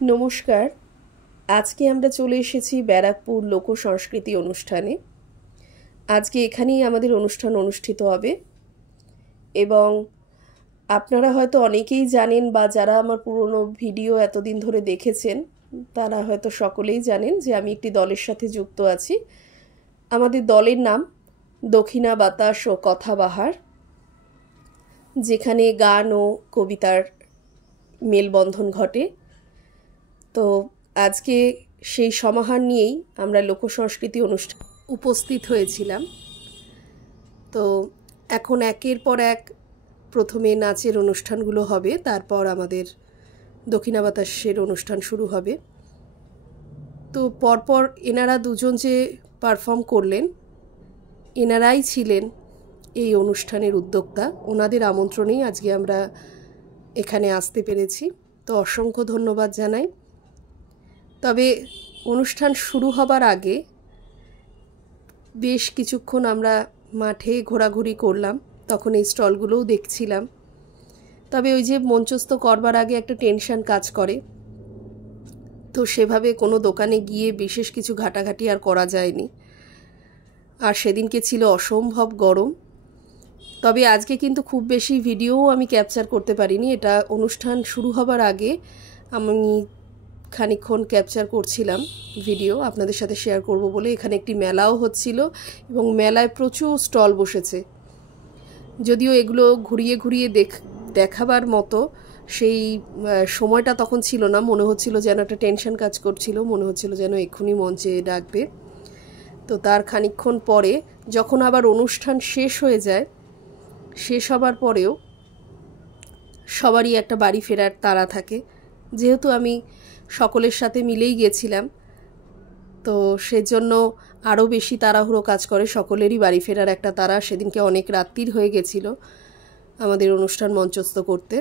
নমস্কার। আজকে আমরা চলে এসেছি ব্যারাকপুর লোক সংস্কৃতি অনুষ্ঠানে। আজকে এখানেই আমাদের অনুষ্ঠান অনুষ্ঠিত হবে এবং আপনারা হয়তো অনেকেই জানেন বা যারা আমার পুরনো ভিডিও এতদিন ধরে দেখেছেন তারা হয়তো সকলেই জানেন যে আমি একটি দলের সাথে যুক্ত আছি। আমাদের দলের নাম দক্ষিণা বাতাস ও কথাবাহার, যেখানে গান ও কবিতার মেলবন্ধন ঘটে। তো আজকে সেই সমাহার নিয়েই আমরা লোকসংস্কৃতি অনুষ্ঠান উপস্থিত হয়েছিলাম। তো এখন একের পর এক প্রথমে নাচের অনুষ্ঠানগুলো হবে, তারপর আমাদের দক্ষিণা বাতাসের অনুষ্ঠান শুরু হবে। তো পরপর এনারা দুজন যে পারফর্ম করলেন, এনারাই ছিলেন এই অনুষ্ঠানের উদ্যোক্তা। ওনাদের আমন্ত্রণেই আজকে আমরা এখানে আসতে পেরেছি, তো অসংখ্য ধন্যবাদ জানাই। তবে অনুষ্ঠান শুরু হবার আগে বেশ কিছুক্ষণ আমরা মাঠে ঘোরাঘুরি করলাম, তখন এই স্টলগুলোও দেখছিলাম। তবে ওই যে মঞ্চস্থ করবার আগে একটা টেনশন কাজ করে, তো সেভাবে কোনো দোকানে গিয়ে বিশেষ কিছু ঘাটাঘাটি আর করা যায়নি। আর সেদিনকে ছিল অসম্ভব গরম। তবে আজকে কিন্তু খুব বেশি ভিডিওও আমি ক্যাপচার করতে পারিনি। এটা অনুষ্ঠান শুরু হবার আগে আমি খানিকক্ষণ ক্যাপচার করছিলাম ভিডিও, আপনাদের সাথে শেয়ার করব বলে। এখানে একটি মেলাও হচ্ছিল এবং মেলায় প্রচুর স্টল বসেছে। যদিও এগুলো ঘুরিয়ে ঘুরিয়ে দেখাবার মতো সেই সময়টা তখন ছিল না। মনে হচ্ছিল যেন একটা টেনশন কাজ করছিল, মনে হচ্ছিল যেন এক্ষুনি মঞ্চে ডাকবে। তো তার খানিকক্ষণ পরে যখন আবার অনুষ্ঠান শেষ হয়ে যায়, শেষ হবার পরেও সবারই একটা বাড়ি ফেরার তাড়া থাকে। যেহেতু আমি সকলের সাথে মিলেই গেছিলাম, তো সেজন্য আরও বেশি তাড়াহুড়ো কাজ করে, সকলেরই বাড়ি ফেরার একটা তাড়া। সেদিনকে অনেক রাত্রির হয়ে গেছিল আমাদের অনুষ্ঠান মঞ্চস্থ করতে।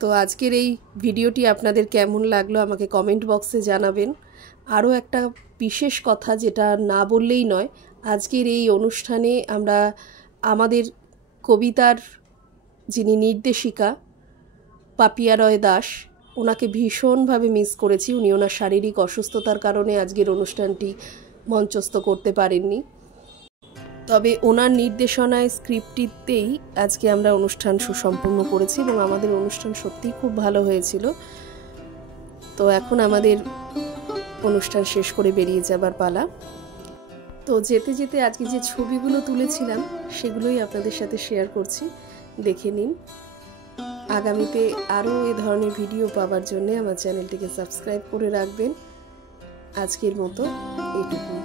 তো আজকের এই ভিডিওটি আপনাদের কেমন লাগলো আমাকে কমেন্ট বক্সে জানাবেন। আরও একটা বিশেষ কথা যেটা না বললেই নয়, আজকের এই অনুষ্ঠানে আমরা আমাদের কবিতার যিনি নির্দেশিকা পাপিয়া রয় দাস, ওনাকে ভীষণভাবে মিস করেছি। উনি ওনার শারীরিক অসুস্থতার কারণে আজকের অনুষ্ঠানটি মঞ্চস্থ করতে পারেননি। তবে ওনার নির্দেশনায় স্ক্রিপ্টটিতেই আজকে আমরা অনুষ্ঠান সুসম্পন্ন করেছি এবং আমাদের অনুষ্ঠান সত্যিই খুব ভালো হয়েছিল। তো এখন আমাদের অনুষ্ঠান শেষ করে বেরিয়ে যাবার পালা। তো যেতে যেতে আজকে যে ছবিগুলো তুলেছিলাম সেগুলোই আপনাদের সাথে শেয়ার করছি, দেখে নিন। আগামীতে আরও এ ধরনের ভিডিও পাওয়ার জন্য আমার চ্যানেলটিকে সাবস্ক্রাইব করে রাখবেন। আজকের মতো এটুকুই।